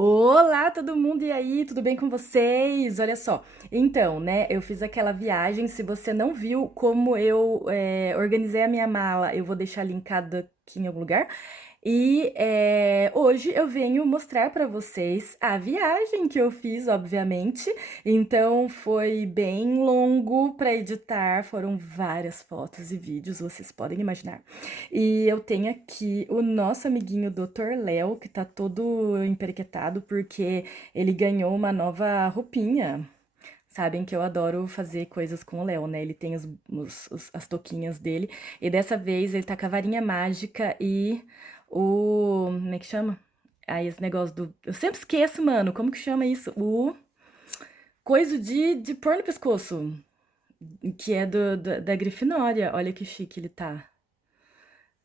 Olá, todo mundo, e aí, tudo bem com vocês? Olha só, então, né, eu fiz aquela viagem. Se você não viu como eu organizei a minha mala, eu vou deixar linkado aqui em algum lugar. E hoje eu venho mostrar para vocês a viagem que eu fiz, obviamente. Então foi bem longo para editar, foram várias fotos e vídeos, vocês podem imaginar. E eu tenho aqui o nosso amiguinho Dr. Léo, que tá todo emperequetado porque ele ganhou uma nova roupinha. Sabem que eu adoro fazer coisas com o Léo, né? Ele tem as touquinhas dele. E dessa vez ele tá com a varinha mágica e o. Como é que chama? Aí esse negócio do. Eu sempre esqueço, mano. Como que chama isso? O. Coisa de pôr no pescoço. Que é da Grifinória. Olha que chique ele tá.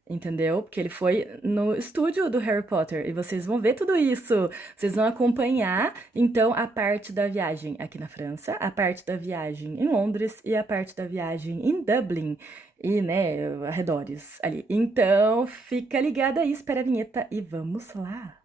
Entendeu? Porque ele foi no estúdio do Harry Potter e vocês vão ver tudo isso. Vocês vão acompanhar, então, a parte da viagem aqui na França, a parte da viagem em Londres e a parte da viagem em Dublin e, né, arredores ali. Então, fica ligado aí, espera a vinheta e vamos lá.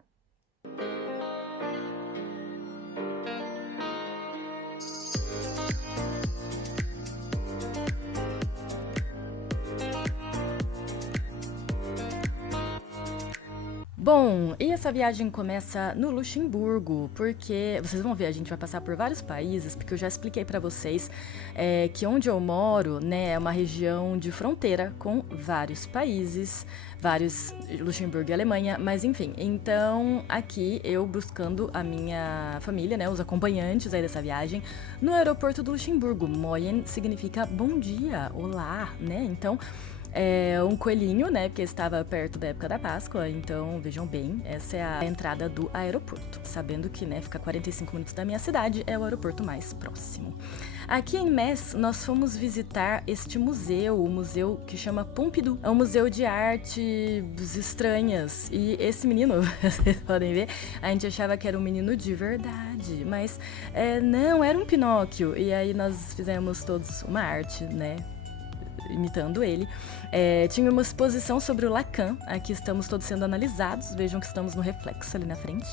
Bom, e essa viagem começa no Luxemburgo, porque vocês vão ver, a gente vai passar por vários países, porque eu já expliquei pra vocês que onde eu moro, né, é uma região de fronteira com vários países, vários Luxemburgo e Alemanha, mas enfim, então aqui eu buscando a minha família, né, os acompanhantes aí dessa viagem, no aeroporto do Luxemburgo. Moyen significa bom dia, olá, né, então um coelhinho, né? Porque estava perto da época da Páscoa, então vejam bem, essa é a entrada do aeroporto. Sabendo que, né, fica 45 minutos da minha cidade, é o aeroporto mais próximo. Aqui em Metz, nós fomos visitar este museu, o museu que chama Pompidou. É um museu de artes estranhas. E esse menino, vocês podem ver, a gente achava que era um menino de verdade, mas não, era um Pinóquio. E aí nós fizemos todos uma arte, né? Imitando ele. Tinha uma exposição sobre o Lacan. Aqui estamos todos sendo analisados. Vejam que estamos no reflexo ali na frente.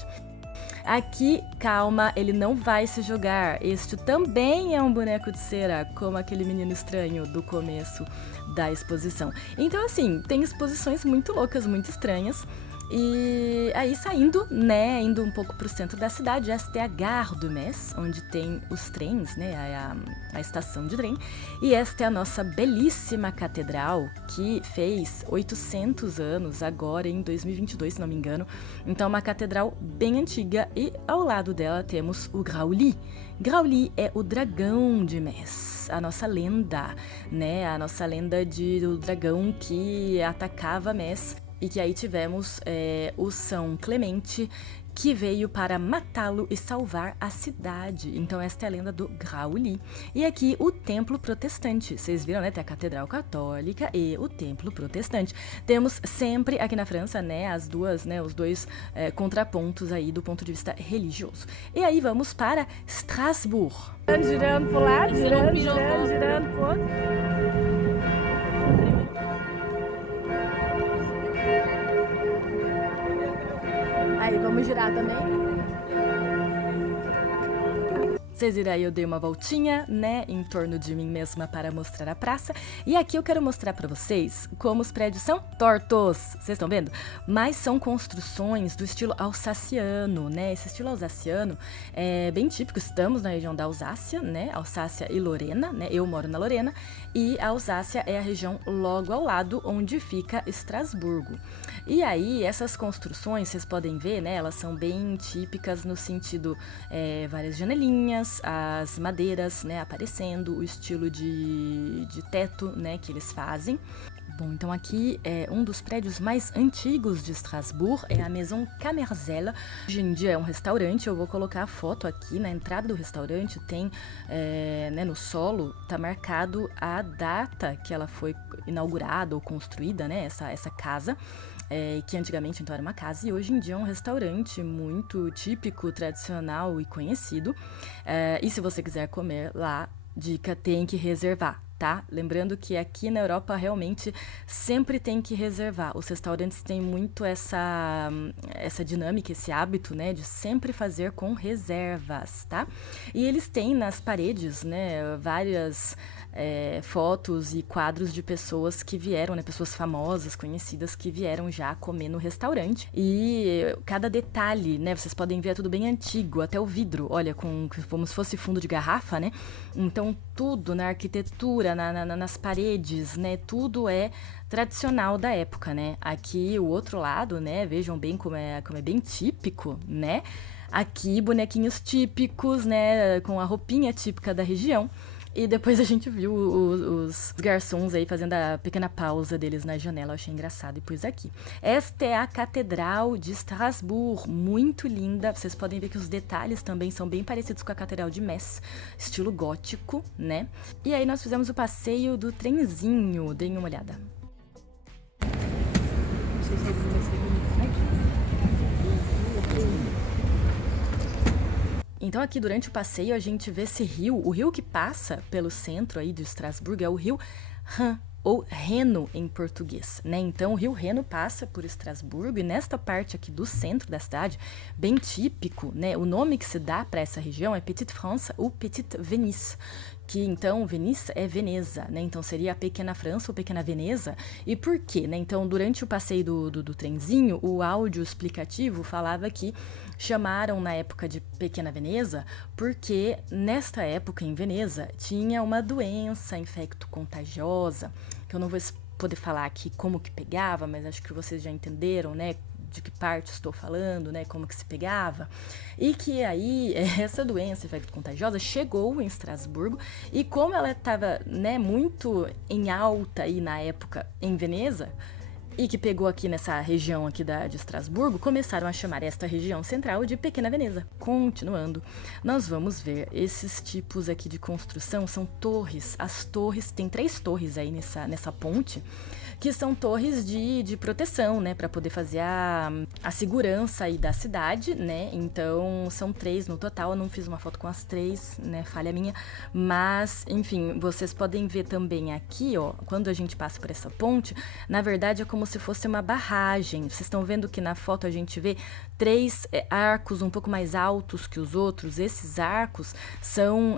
Aqui, calma, ele não vai se jogar. Este também é um boneco de cera, como aquele menino estranho do começo da exposição. Então, assim, tem exposições muito loucas, muito estranhas. E aí saindo, né, indo um pouco pro centro da cidade, esta é a Gare du Metz, onde tem os trens, né, a estação de trem. E esta é a nossa belíssima catedral, que fez 800 anos agora em 2022, se não me engano. Então uma catedral bem antiga e ao lado dela temos o Grauli. Grauli é o dragão de Metz, a nossa lenda, né, a nossa lenda do dragão que atacava Metz. E que aí tivemos o São Clemente, que veio para matá-lo e salvar a cidade. Então esta é a lenda do Grauli. E aqui o templo protestante. Vocês viram, né? Tem a catedral católica e o templo protestante. Temos sempre aqui na França, né, as duas, né, os dois contrapontos aí do ponto de vista religioso. E aí vamos para Strasbourg. Girando pro lado, girando pro outro. Aí, vamos girar também. Vocês viram aí, eu dei uma voltinha, né, em torno de mim mesma para mostrar a praça. E aqui eu quero mostrar para vocês como os prédios são tortos. Vocês estão vendo? Mas são construções do estilo alsaciano, né? Esse estilo alsaciano é bem típico. Estamos na região da Alsácia, né? Alsácia e Lorena, né? Eu moro na Lorena. E a Alsácia é a região logo ao lado, onde fica Estrasburgo. E aí, essas construções, vocês podem ver, né? Elas são bem típicas no sentido várias janelinhas, as madeiras, né, aparecendo, o estilo de teto, né, que eles fazem. Bom, então aqui é um dos prédios mais antigos de Strasbourg, é a Maison Camerzelle. Hoje em dia é um restaurante, eu vou colocar a foto aqui na entrada do restaurante, tem, né, no solo, tá marcado a data que ela foi inaugurada ou construída, né, essa casa. Que antigamente então era uma casa e hoje em dia é um restaurante muito típico, tradicional e conhecido. E se você quiser comer lá, dica, tem que reservar. tá? Lembrando que aqui na Europa realmente sempre tem que reservar. Os restaurantes têm muito essa dinâmica, esse hábito, né, de sempre fazer com reservas, tá? E eles têm nas paredes, né, várias fotos e quadros de pessoas que vieram, né, pessoas famosas, conhecidas, que vieram já comer no restaurante. E cada detalhe, né, vocês podem ver, é tudo bem antigo, até o vidro, olha, como se fosse fundo de garrafa, né? Então tudo na arquitetura, nas paredes, né, tudo é tradicional da época, né? Aqui o outro lado, né, vejam bem como é bem típico, né? Aqui bonequinhos típicos, né, com a roupinha típica da região. E depois a gente viu os garçons aí fazendo a pequena pausa deles na janela. Eu achei engraçado e pus aqui. Esta é a Catedral de Strasbourg, muito linda. Vocês podem ver que os detalhes também são bem parecidos com a Catedral de Metz, estilo gótico, né? E aí nós fizemos o passeio do trenzinho. Deem uma olhada. Não sei se vai ser bonito, né? Então aqui durante o passeio a gente vê esse rio, o rio que passa pelo centro aí de Estrasburgo é o rio Rhin, ou Reno em português, né? Então o rio Reno passa por Estrasburgo e nesta parte aqui do centro da cidade, bem típico, né? O nome que se dá para essa região é Petite France ou Petite Venise, que então Venise é Veneza, né? Então seria a Pequena França ou Pequena Veneza. E por quê, né? Então durante o passeio do trenzinho, o áudio explicativo falava que chamaram na época de Pequena Veneza porque nesta época em Veneza tinha uma doença infecto-contagiosa, que eu não vou poder falar aqui como que pegava, mas acho que vocês já entenderam, né? De que parte estou falando, né, como que se pegava, e que aí essa doença infecto-contagiosa chegou em Estrasburgo e como ela estava, né, muito em alta aí na época em Veneza, e que pegou aqui nessa região aqui de Estrasburgo, começaram a chamar esta região central de Pequena Veneza. Continuando, nós vamos ver esses tipos aqui de construção, são torres. As torres, tem 3 torres aí nessa ponte, que são torres de proteção, né, para poder fazer a segurança aí da cidade, né, então são 3 no total, eu não fiz uma foto com as 3, né, falha minha, mas, enfim, vocês podem ver também aqui, ó, quando a gente passa por essa ponte, na verdade é como se fosse uma barragem, vocês estão vendo que na foto a gente vê 3 arcos um pouco mais altos que os outros, esses arcos são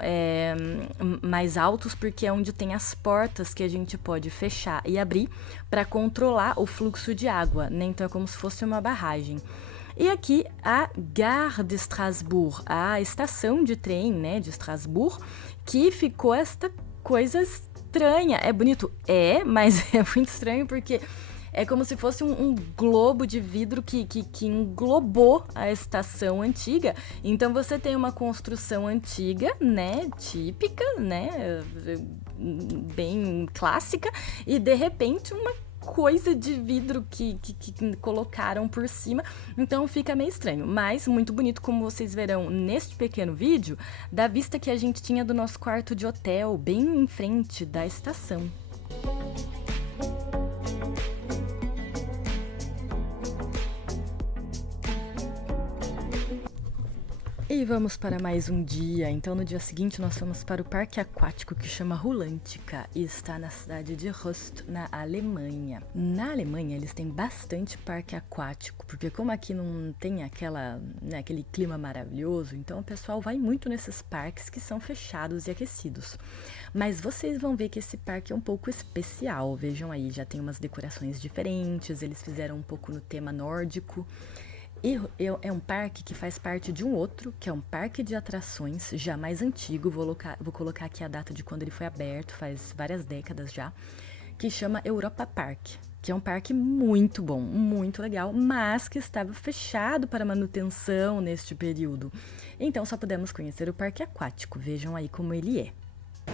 mais altos porque é onde tem as portas que a gente pode fechar e abrir para controlar o fluxo de água, né? Então é como se fosse uma barragem. E aqui a Gare de Strasbourg, a estação de trem, né, de Estrasburgo, que ficou esta coisa estranha. É bonito? É, mas é muito estranho porque é como se fosse um globo de vidro que englobou a estação antiga. Então você tem uma construção antiga, né, típica, né, bem clássica, e de repente uma coisa de vidro que colocaram por cima, então fica meio estranho, mas muito bonito, como vocês verão neste pequeno vídeo, da vista que a gente tinha do nosso quarto de hotel, bem em frente da estação. E vamos para mais um dia. Então, no dia seguinte, nós fomos para o parque aquático que chama Rulantica e está na cidade de Rust, na Alemanha. Na Alemanha, eles têm bastante parque aquático, porque como aqui não tem aquele clima maravilhoso, então o pessoal vai muito nesses parques que são fechados e aquecidos. Mas vocês vão ver que esse parque é um pouco especial. Vejam aí, já tem umas decorações diferentes, eles fizeram um pouco no tema nórdico. E é um parque que faz parte de um outro, que é um parque de atrações já mais antigo, vou colocar aqui a data de quando ele foi aberto, faz várias décadas já, que chama Europa Park, que é um parque muito bom, muito legal, mas que estava fechado para manutenção neste período. Então só pudemos conhecer o parque aquático, vejam aí como ele é.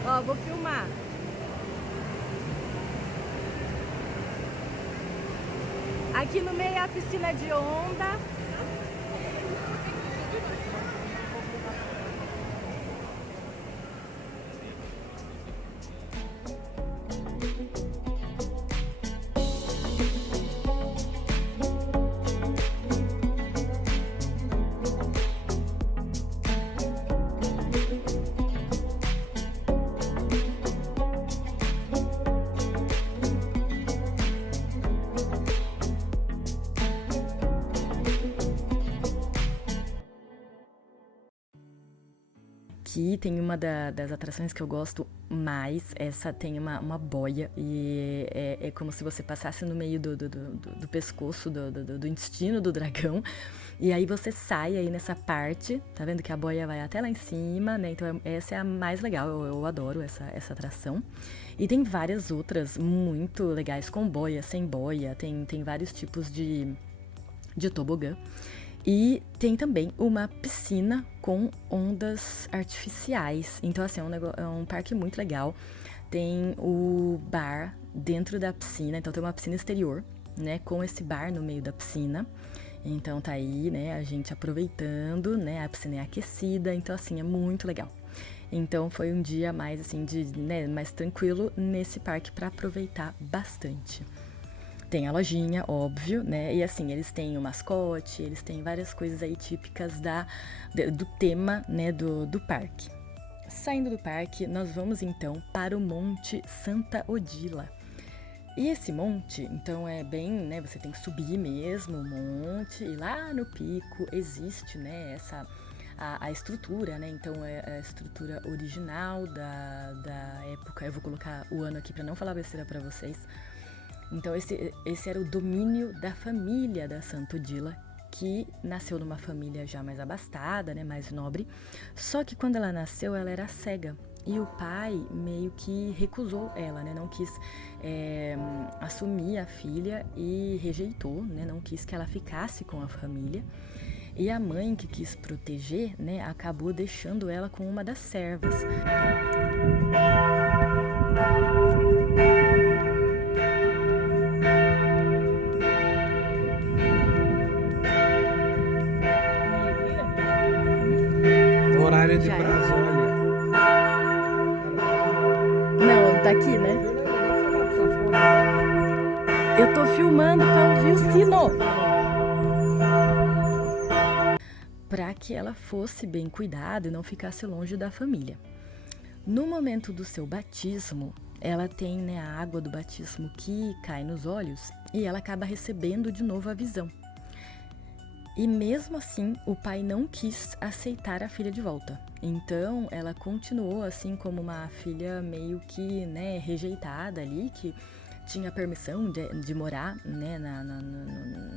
Ó, vou filmar. Aqui no meio é a piscina de onda. aqui tem uma das atrações que eu gosto mais. Essa tem uma boia e é como se você passasse no meio do pescoço, do intestino do dragão. E aí você sai aí nessa parte, tá vendo que a boia vai até lá em cima, né? Então essa é a mais legal, eu adoro essa atração. E tem várias outras muito legais, com boia, sem boia, tem vários tipos de tobogã. E tem também uma piscina com ondas artificiais. Então, assim, é um parque muito legal. Tem o bar dentro da piscina, então tem uma piscina exterior, né, com esse bar no meio da piscina. Então tá aí, né, a gente aproveitando, né, a piscina é aquecida, então assim, é muito legal. Então foi um dia mais assim, né, mais tranquilo nesse parque para aproveitar bastante. Tem a lojinha, óbvio, né? E assim, eles têm o mascote, eles têm várias coisas aí típicas do tema, né, do parque. Saindo do parque, nós vamos então para o Monte Santa Odila. E esse monte, então é bem, né, você tem que subir mesmo o monte, e lá no pico existe, né, a estrutura, né, então é a estrutura original da época, eu vou colocar o ano aqui para não falar besteira para vocês. Então esse era o domínio da família da Santa Odila, que nasceu numa família já mais abastada, né, mais nobre, só que quando ela nasceu ela era cega. E o pai meio que recusou ela, né? Não quis assumir a filha e rejeitou, né? Não quis que ela ficasse com a família. E a mãe, que quis proteger, né? Acabou deixando ela com uma das servas. Horário de Já é? Brasília. Não, tá aqui, né? Fernanda, deve ser da fone. Eu tô filmando pra ouvir o sino. Para que ela fosse bem cuidada e não ficasse longe da família. No momento do seu batismo, ela tem, né, a água do batismo que cai nos olhos e ela acaba recebendo de novo a visão. E mesmo assim, o pai não quis aceitar a filha de volta. Então, ela continuou assim como uma filha meio que, né, rejeitada ali, que tinha permissão de morar, né,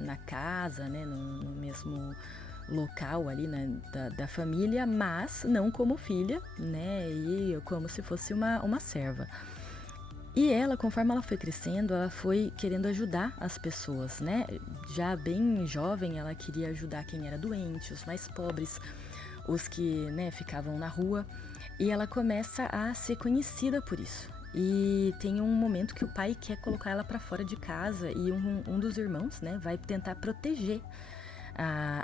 na casa, né, no mesmo local ali, né, da família, mas não como filha, né, e como se fosse uma serva. E ela, conforme ela foi crescendo, ela foi querendo ajudar as pessoas, né? Já bem jovem, ela queria ajudar quem era doente, os mais pobres, os que, né, ficavam na rua. E ela começa a ser conhecida por isso. E tem um momento que o pai quer colocar ela para fora de casa e um dos irmãos, né, vai tentar proteger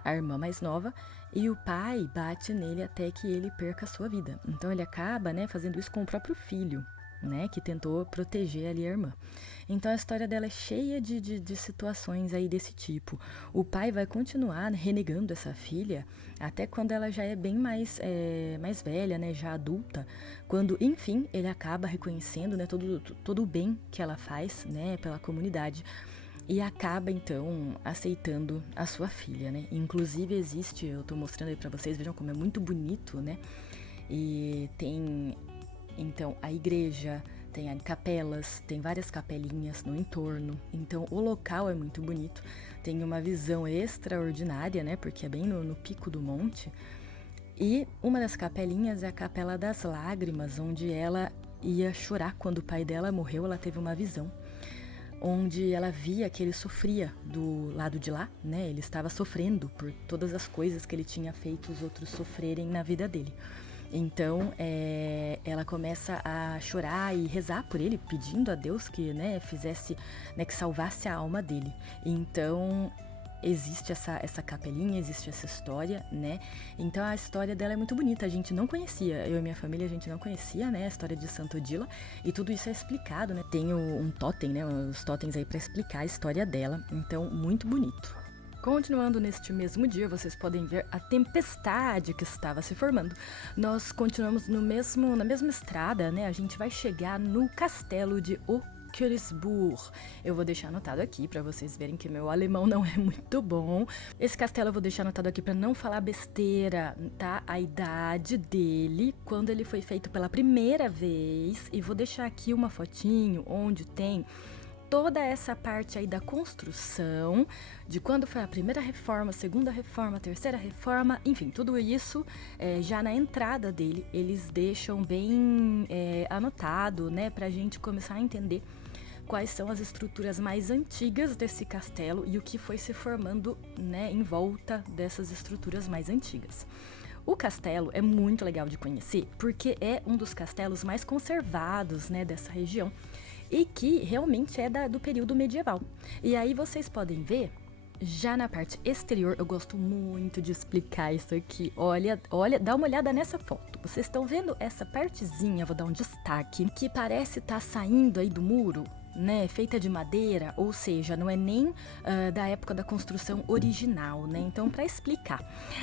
a irmã mais nova. E o pai bate nele até que ele perca a sua vida. Então ele acaba, né, fazendo isso com o próprio filho, né, que tentou proteger ali a irmã. Então a história dela é cheia de situações aí desse tipo. O pai vai continuar renegando essa filha até quando ela já é bem mais velha, né, já adulta, quando enfim ele acaba reconhecendo, né, todo o bem que ela faz, né, pela comunidade. E acaba, então, aceitando a sua filha, né? Inclusive existe, eu tô mostrando aí pra vocês, vejam como é muito bonito, né? E tem, então, a igreja, tem capelas, tem várias capelinhas no entorno. Então, o local é muito bonito. Tem uma visão extraordinária, né? Porque é bem no pico do monte. E uma das capelinhas é a Capela das Lágrimas, onde ela ia chorar quando o pai dela morreu. Ela teve uma visão onde ela via que ele sofria do lado de lá, né? Ele estava sofrendo por todas as coisas que ele tinha feito os outros sofrerem na vida dele. Então, ela começa a chorar e rezar por ele, pedindo a Deus que, né, fizesse, né, que salvasse a alma dele. Então, existe essa capelinha, existe essa história, né? Então a história dela é muito bonita, a gente não conhecia, eu e minha família a gente não conhecia, né, a história de Santa Odila, e tudo isso é explicado, né? Tem um totem, né, os totens aí para explicar a história dela, então muito bonito. Continuando neste mesmo dia, vocês podem ver a tempestade que estava se formando. Nós continuamos na mesma estrada, né? A gente vai chegar no castelo de Königsburg. Eu vou deixar anotado aqui para vocês verem que meu alemão não é muito bom. Esse castelo eu vou deixar anotado aqui para não falar besteira, tá? A idade dele, quando ele foi feito pela primeira vez. E vou deixar aqui uma fotinho onde tem toda essa parte aí da construção, de quando foi a primeira reforma, a segunda reforma, a terceira reforma, enfim, tudo isso já na entrada dele, eles deixam bem anotado, né, pra gente começar a entender quais são as estruturas mais antigas desse castelo e o que foi se formando, né, em volta dessas estruturas mais antigas. O castelo é muito legal de conhecer porque é um dos castelos mais conservados, né, dessa região e que realmente é do período medieval. E aí vocês podem ver, já na parte exterior, eu gosto muito de explicar isso aqui. Olha, dá uma olhada nessa foto. Vocês estão vendo essa partezinha, vou dar um destaque, que parece estar saindo aí do muro, né, feita de madeira, ou seja, não é nem da época da construção original, né? Então, para explicar,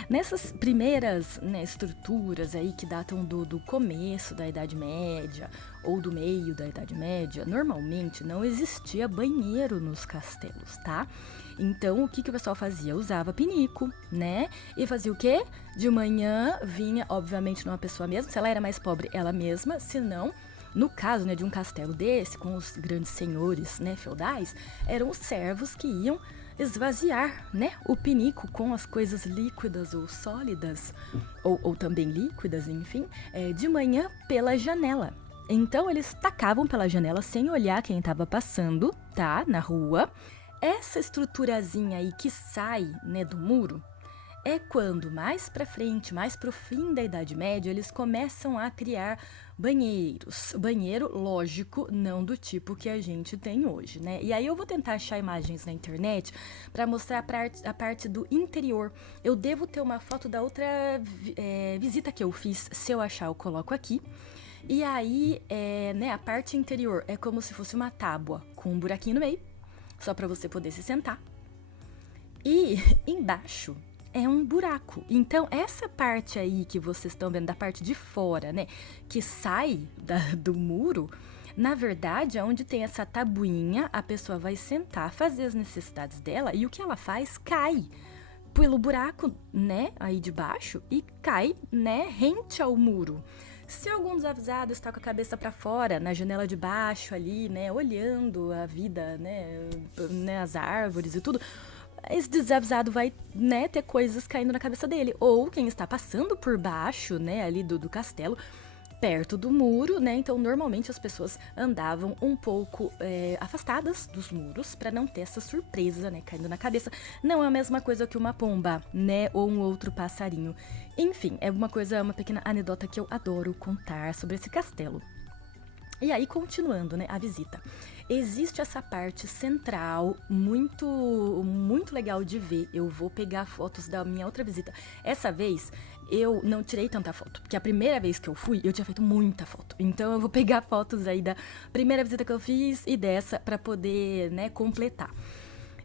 nessas primeiras, né, estruturas aí que datam do começo da Idade Média ou do meio da Idade Média, normalmente não existia banheiro nos castelos, tá? Então, o que o pessoal fazia? Usava pinico, né? E fazia o quê? De manhã vinha, obviamente, não a pessoa mesma, se ela era mais pobre, ela mesma, se não, no caso, né, de um castelo desse, com os grandes senhores, né, feudais, eram os servos que iam esvaziar, né, o pinico com as coisas líquidas ou sólidas, ou também líquidas, enfim, de manhã pela janela. Então, eles tacavam pela janela sem olhar quem estava passando, tá, na rua. Essa estruturazinha aí que sai, né, do muro, é quando mais pra frente, mais pro fim da Idade Média, eles começam a criar banheiros. Banheiro, lógico, não do tipo que a gente tem hoje, né? E aí eu vou tentar achar imagens na internet para mostrar a parte do interior. Eu devo ter uma foto da outra visita que eu fiz, se eu achar eu coloco aqui. E aí, né, a parte interior é como se fosse uma tábua com um buraquinho no meio, só para você poder se sentar. E embaixo é um buraco. Então, essa parte aí que vocês estão vendo, da parte de fora, né, que sai do muro, na verdade, é onde tem essa tabuinha, a pessoa vai sentar, fazer as necessidades dela, e o que ela faz cai pelo buraco, né, aí de baixo, e cai, né, rente ao muro. Se algum desavisado está com a cabeça para fora, na janela de baixo ali, né, olhando a vida, né, as árvores e tudo, esse desavisado vai, né, ter coisas caindo na cabeça dele. Ou quem está passando por baixo, né, ali do castelo, perto do muro, né, então normalmente as pessoas andavam um pouco afastadas dos muros para não ter essa surpresa, né, caindo na cabeça. Não é a mesma coisa que uma pomba, né, ou um outro passarinho. Enfim, é uma pequena anedota que eu adoro contar sobre esse castelo. E aí, continuando, né, a visita. Existe essa parte central muito, muito legal de ver. Eu vou pegar fotos da minha outra visita. Essa vez, eu não tirei tanta foto, porque a primeira vez que eu fui, eu tinha feito muita foto. Então, eu vou pegar fotos aí da primeira visita que eu fiz e dessa para poder, né, completar.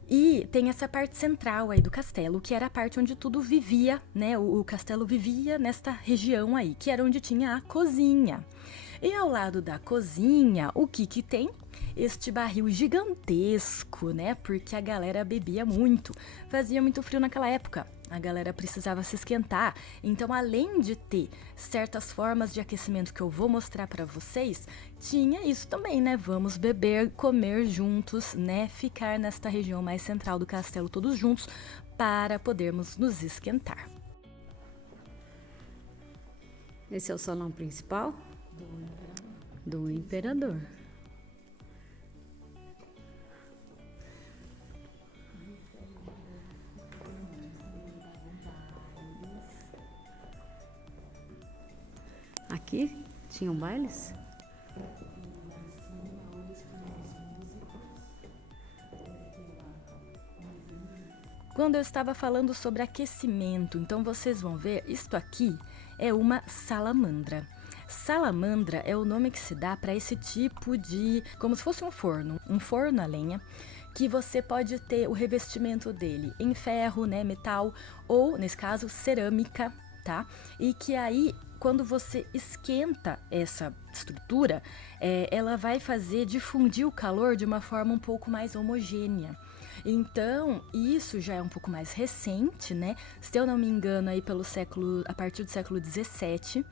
E tem essa parte central aí do castelo, que era a parte onde tudo vivia, né? O castelo vivia nesta região aí, que era onde tinha a cozinha. E ao lado da cozinha, o que tem? Este barril gigantesco, né? Porque a galera bebia muito, fazia muito frio naquela época. A galera precisava se esquentar. Então, além de ter certas formas de aquecimento que eu vou mostrar para vocês, tinha isso também, né? Vamos beber, comer juntos, né? Ficar nesta região mais central do castelo todos juntos para podermos nos esquentar. Esse é o salão principal? Do imperador. Aqui tinham bailes? Quando eu estava falando sobre aquecimento, então vocês vão ver, isto aqui é uma salamandra. Salamandra é o nome que se dá para esse tipo de, como se fosse um forno a lenha, que você pode ter o revestimento dele em ferro, né, metal, ou, nesse caso, cerâmica, tá? E que aí, quando você esquenta essa estrutura, ela vai fazer difundir o calor de uma forma um pouco mais homogênea. Então, isso já é um pouco mais recente, né? Se eu não me engano, aí a partir do século XVII,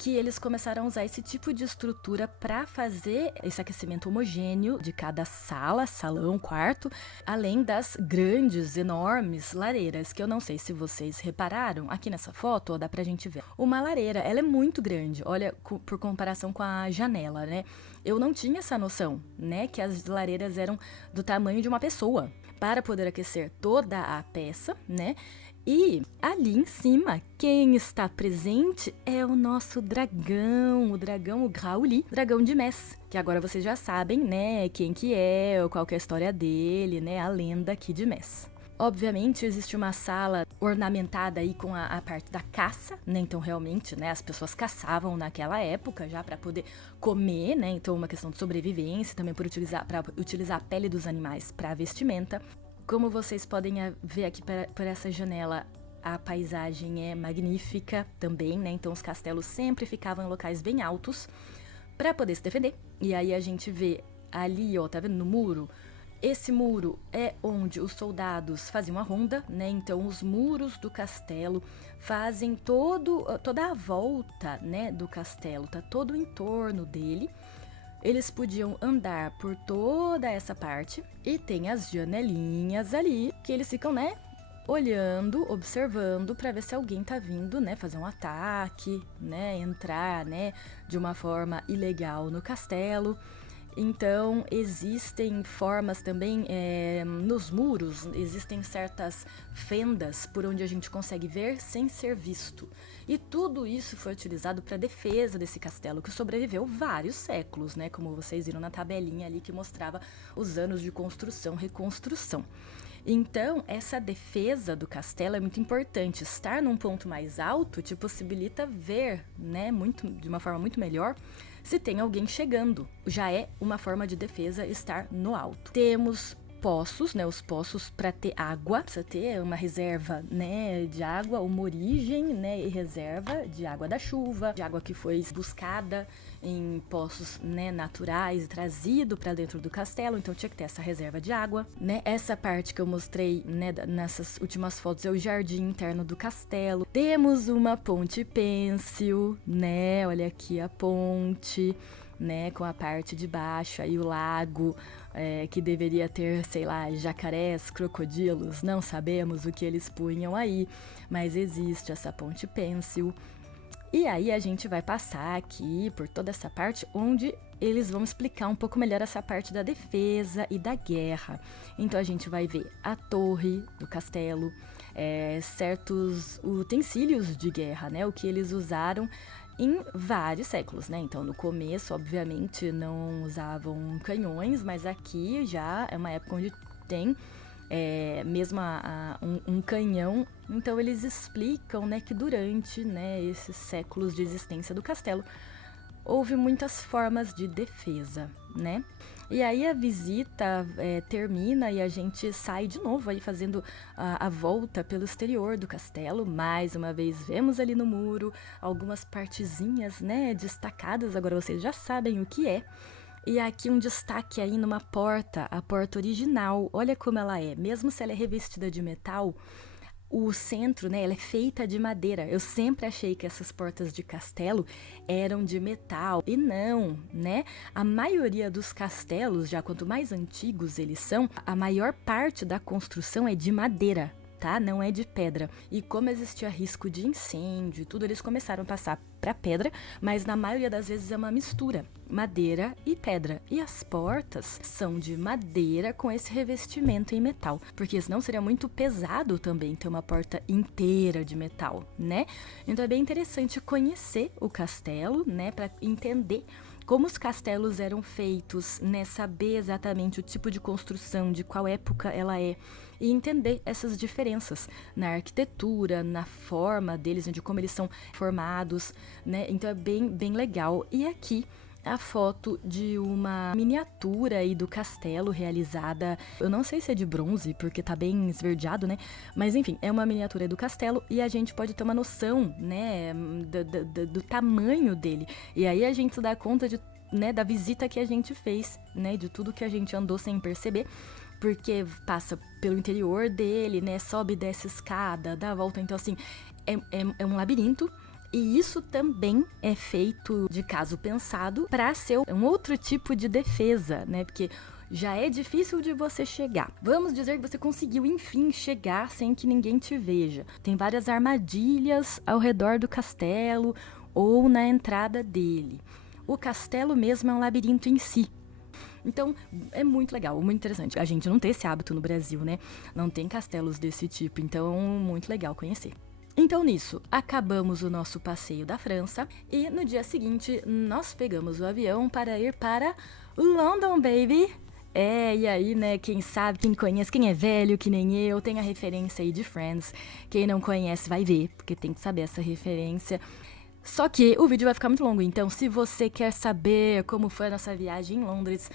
que eles começaram a usar esse tipo de estrutura para fazer esse aquecimento homogêneo de cada sala, salão, quarto, além das grandes, enormes lareiras, que eu não sei se vocês repararam, aqui nessa foto, ó, dá pra gente ver. Uma lareira, ela é muito grande, olha, por comparação com a janela, né? Eu não tinha essa noção, né, que as lareiras eram do tamanho de uma pessoa, para poder aquecer toda a peça, né? E ali em cima, quem está presente é o nosso dragão, o Grauli, dragão de Metz, que agora vocês já sabem, né, quem que é, qual que é a história dele, né, a lenda aqui de Metz. Obviamente, existe uma sala ornamentada aí com a parte da caça, né, então realmente, né, as pessoas caçavam naquela época já para poder comer, né, então uma questão de sobrevivência, também para utilizar a pele dos animais para vestimenta. Como vocês podem ver aqui por essa janela, a paisagem é magnífica também, né? Então os castelos sempre ficavam em locais bem altos para poder se defender. E aí a gente vê ali, ó, tá vendo no muro? Esse muro é onde os soldados faziam a ronda, né? Então os muros do castelo fazem toda a volta, né, do castelo, tá todo o entorno dele. Eles podiam andar por toda essa parte e tem as janelinhas ali que eles ficam, né, olhando, observando para ver se alguém tá vindo, né, fazer um ataque, né, entrar, né, de uma forma ilegal no castelo. Então, existem formas também, nos muros, existem certas fendas por onde a gente consegue ver sem ser visto. E tudo isso foi utilizado para a defesa desse castelo, que sobreviveu vários séculos, né? Como vocês viram na tabelinha ali que mostrava os anos de construção, reconstrução. Então, essa defesa do castelo é muito importante. Estar num ponto mais alto te possibilita ver, né, de uma forma muito melhor, se tem alguém chegando. Já é uma forma de defesa estar no alto. Temos poços, né, os poços para ter água, precisa ter uma reserva, né, de água, uma origem, né, e reserva de água da chuva, de água que foi buscada em poços, né, naturais e trazido para dentro do castelo, então tinha que ter essa reserva de água, né? Essa parte que eu mostrei, né, nessas últimas fotos é o jardim interno do castelo. Temos uma ponte pêncil, né? Olha aqui a ponte, né, com a parte de baixo, aí o lago, que deveria ter, sei lá, jacarés, crocodilos, não sabemos o que eles punham aí, mas existe essa ponte pêncil. E aí a gente vai passar aqui por toda essa parte onde eles vão explicar um pouco melhor essa parte da defesa e da guerra. Então a gente vai ver a torre do castelo, certos utensílios de guerra, né, o que eles usaram em vários séculos, né? Então, no começo, obviamente, não usavam canhões, mas aqui já é uma época onde tem mesmo um canhão. Então, eles explicam, né, que durante, né, esses séculos de existência do castelo, houve muitas formas de defesa, né? E aí a visita termina e a gente sai de novo aí fazendo a volta pelo exterior do castelo. Mais uma vez vemos ali no muro algumas partezinhas, né, destacadas, agora vocês já sabem o que é. E aqui um destaque aí numa porta, a porta original, olha como ela é, mesmo se ela é revestida de metal, o centro, né, ela é feita de madeira. Eu sempre achei que essas portas de castelo eram de metal, e não, né? A maioria dos castelos, já quanto mais antigos eles são, a maior parte da construção é de madeira, tá? Não é de pedra. E como existia risco de incêndio e tudo, eles começaram a passar para pedra, mas na maioria das vezes é uma mistura, madeira e pedra. E as portas são de madeira com esse revestimento em metal, porque senão seria muito pesado também ter uma porta inteira de metal, né? Então é bem interessante conhecer o castelo, né, para entender como os castelos eram feitos, né, saber exatamente o tipo de construção, de qual época ela é, e entender essas diferenças na arquitetura, na forma deles, de como eles são formados, né? Então é bem, bem legal. E aqui a foto de uma miniatura aí do castelo realizada, eu não sei se é de bronze, porque tá bem esverdeado, né? Mas enfim, é uma miniatura aí do castelo e a gente pode ter uma noção, né, do tamanho dele. E aí a gente se dá conta de, né, da visita que a gente fez, né, de tudo que a gente andou sem perceber. Porque passa pelo interior dele, né? Sobe e desce escada, dá a volta. Então, assim, é um labirinto. E isso também é feito de caso pensado para ser um outro tipo de defesa, né? Porque já é difícil de você chegar. Vamos dizer que você conseguiu, enfim, chegar sem que ninguém te veja. Tem várias armadilhas ao redor do castelo ou na entrada dele. O castelo mesmo é um labirinto em si. Então, é muito legal, muito interessante. A gente não tem esse hábito no Brasil, né? Não tem castelos desse tipo, então muito legal conhecer. Então, nisso, acabamos o nosso passeio da França e no dia seguinte nós pegamos o avião para ir para London, baby! E aí, né, quem sabe, quem conhece, quem é velho, que nem eu, tem a referência aí de Friends. Quem não conhece vai ver, porque tem que saber essa referência. Só que o vídeo vai ficar muito longo, então se você quer saber como foi a nossa viagem em Londres,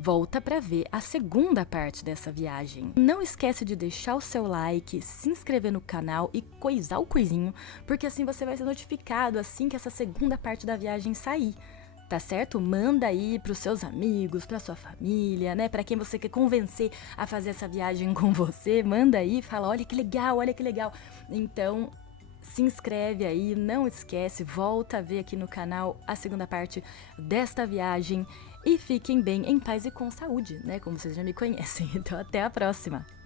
volta pra ver a segunda parte dessa viagem. Não esquece de deixar o seu like, se inscrever no canal e coisar o coisinho, porque assim você vai ser notificado assim que essa segunda parte da viagem sair. Tá certo? Manda aí pros seus amigos, pra sua família, né? Pra quem você quer convencer a fazer essa viagem com você, manda aí, fala, olha que legal, olha que legal. Então, se inscreve aí, não esquece, volta a ver aqui no canal a segunda parte desta viagem e fiquem bem, em paz e com saúde, né? Como vocês já me conhecem. Então, até a próxima!